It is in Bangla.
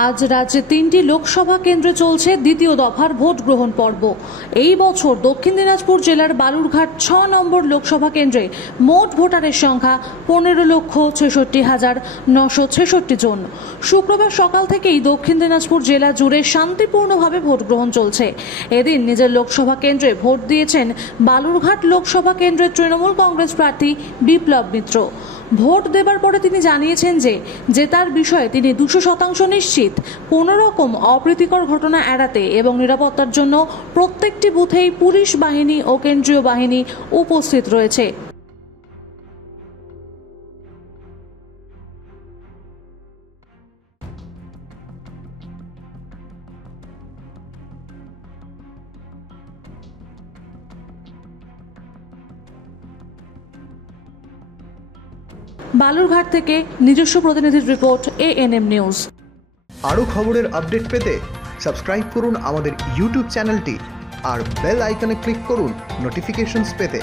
আজ রাজ্যে 3টি লোকসভা কেন্দ্রে চলছে দ্বিতীয় দফার ভোট গ্রহণ পর্ব। এই বছর দক্ষিণ দিনাজপুর জেলার বালুরঘাট 6 নম্বর লোকসভা কেন্দ্রে মোট ভোটারের সংখ্যা 15,66,966 জন। শুক্রবার সকাল থেকেই দক্ষিণ দিনাজপুর জেলা জুড়ে শান্তিপূর্ণভাবে ভোট গ্রহণ চলছে। এদিন নিজের লোকসভা কেন্দ্রে ভোট দিয়েছেন বালুরঘাট লোকসভা কেন্দ্রের তৃণমূল কংগ্রেস প্রার্থী বিপ্লব মিত্র। ভোট দেবার পরে তিনি জানিয়েছেন যে জেতার বিষয়ে তিনি 200% নিশ্চিত। কোনো রকম অপ্রীতিকর ঘটনা এড়াতে এবং নিরাপত্তার জন্য প্রত্যেকটি বুথেই পুলিশ বাহিনী ও কেন্দ্রীয় বাহিনী উপস্থিত রয়েছে। বালুরঘাট থেকে নিজস্ব প্রতিনিধির রিপোর্ট, ANM নিউজ। আরও খবরের আপডেট পেতে সাবস্ক্রাইব করুন আমাদের ইউটিউব চ্যানেলটি আর বেল আইকনে ক্লিক করুন নোটিফিকেশনস পেতে।